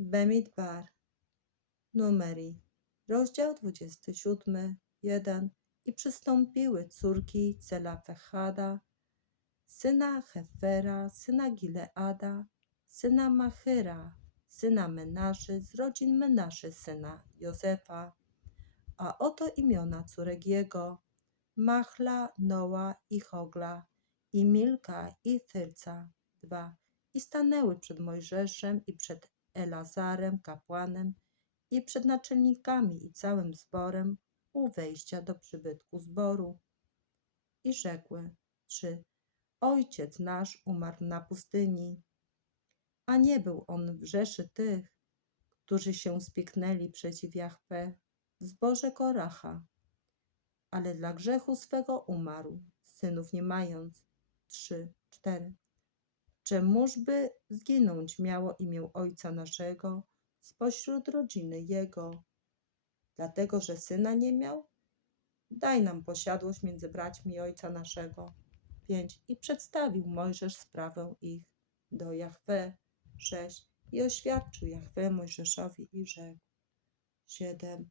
Bemidbar, Numeri, rozdział 27, 1 I przystąpiły córki Celafechada, syna Hefera, syna Gileada, syna Machyra, syna Menaszy, z rodzin Menaszy, syna Józefa. A oto imiona córek jego, Machla, Noa i Hogla, i Milka i Tyrca, dwa. I stanęły przed Mojżeszem i przed Elazarem, kapłanem, i przed naczelnikami i całym zborem u wejścia do przybytku zboru. I rzekły, trzy. Ojciec nasz umarł na pustyni, a nie był on w rzeszy tych, którzy się spieknęli przeciw Jahwe w zborze Koracha, ale dla grzechu swego umarł, synów nie mając. Trzy, cztery. Czemuż by zginąć miało imię ojca naszego spośród rodziny jego? Dlatego, że syna nie miał? Daj nam posiadłość między braćmi ojca naszego. 5. I przedstawił Mojżesz sprawę ich do Jahwe. 6. I oświadczył Jahwe Mojżeszowi i rzekł. 7.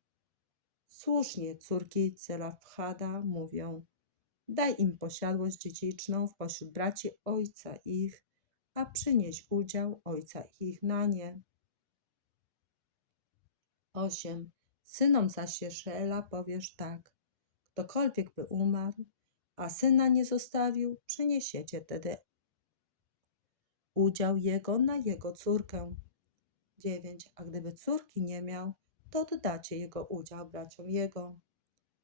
Słusznie córki Celafchada mówią, daj im posiadłość dziedziczną pośród braci ojca ich, a przynieś udział ojca ich na nie. 8. Synom zaś Jeszela powiesz tak, ktokolwiek by umarł, a syna nie zostawił, przeniesiecie tedy udział jego na jego córkę. 9. A gdyby córki nie miał, to oddacie jego udział braciom jego.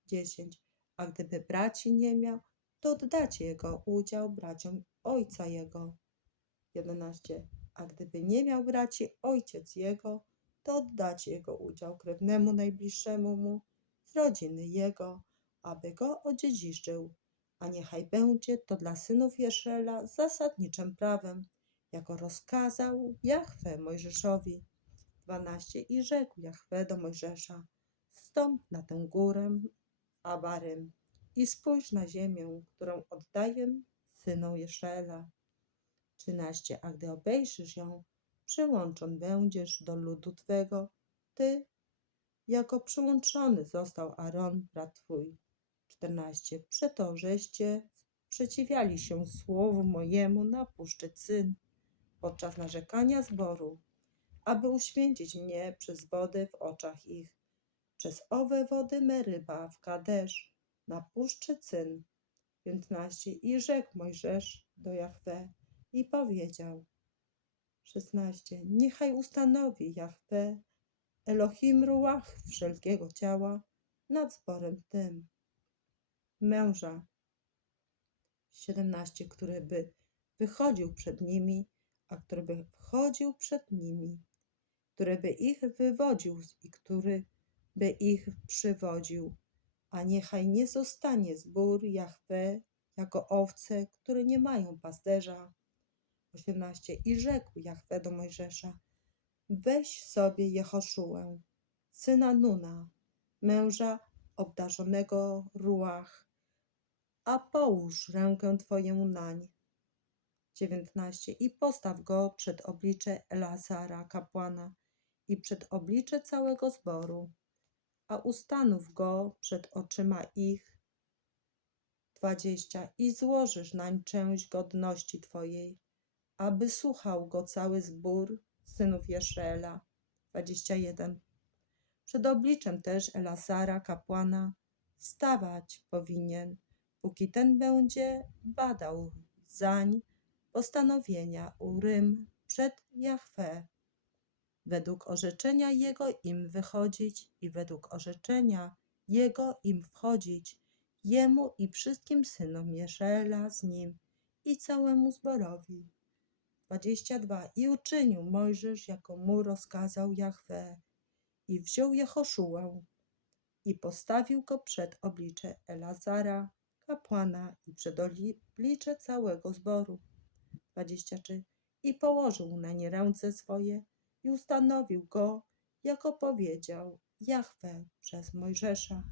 10. A gdyby braci nie miał, to oddacie jego udział braciom ojca jego. 11. A gdyby nie miał braci ojciec jego, to oddacie jego udział krewnemu najbliższemu mu z rodziny jego, aby go odziedziczył, a niechaj będzie to dla synów Jeszela zasadniczym prawem, jako rozkazał Jahwe Mojżeszowi. 12. I rzekł Jahwe do Mojżesza, wstąp na tę górę Abarym i spójrz na ziemię, którą oddaję synom Jeszela. 13. A gdy obejrzysz ją, przyłączon będziesz do ludu Twego, Ty, jako przyłączony został Aaron, brat Twój. 14. Przeto żeście sprzeciwiali się słowu mojemu na puszczy Cyn podczas narzekania zboru, aby uświęcić mnie przez wody w oczach ich, przez owe wody Meryba w Kadesz, na puszczy Cyn. 15. I rzekł Mojżesz do Jahwe i powiedział, 16. Niechaj ustanowi Jahwe Elohim Ruach wszelkiego ciała nad zborem tym. Męża. 17. Który by wychodził przed nimi, a który by wchodził przed nimi, który by ich wywodził i który by ich przywodził. A niechaj nie zostanie zbór Jahwe jako owce, które nie mają pasterza. 18. I rzekł Jahwe do Mojżesza, weź sobie Jehoszułę, syna Nuna, męża obdarzonego Ruach, a połóż rękę Twoją nań. 19. I postaw go przed oblicze Elazara, kapłana, i przed oblicze całego zboru, a ustanów go przed oczyma ich. 20. I złożysz nań część godności Twojej, aby słuchał go cały zbór synów Jeszreela. 21. Przed obliczem też Elazara, kapłana, stawać powinien, póki ten będzie badał zań postanowienia Urym przed Jahwe. Według orzeczenia jego im wychodzić i według orzeczenia jego im wchodzić, jemu i wszystkim synom Jeszela z nim i całemu zborowi. 22. I uczynił Mojżesz, jako mu rozkazał Jahwe, i wziął Jehoszułę i postawił go przed oblicze Elazara, kapłana i przed oblicze całego zboru. 23. I położył na nie ręce swoje i ustanowił go, jako powiedział Jahwe przez Mojżesza.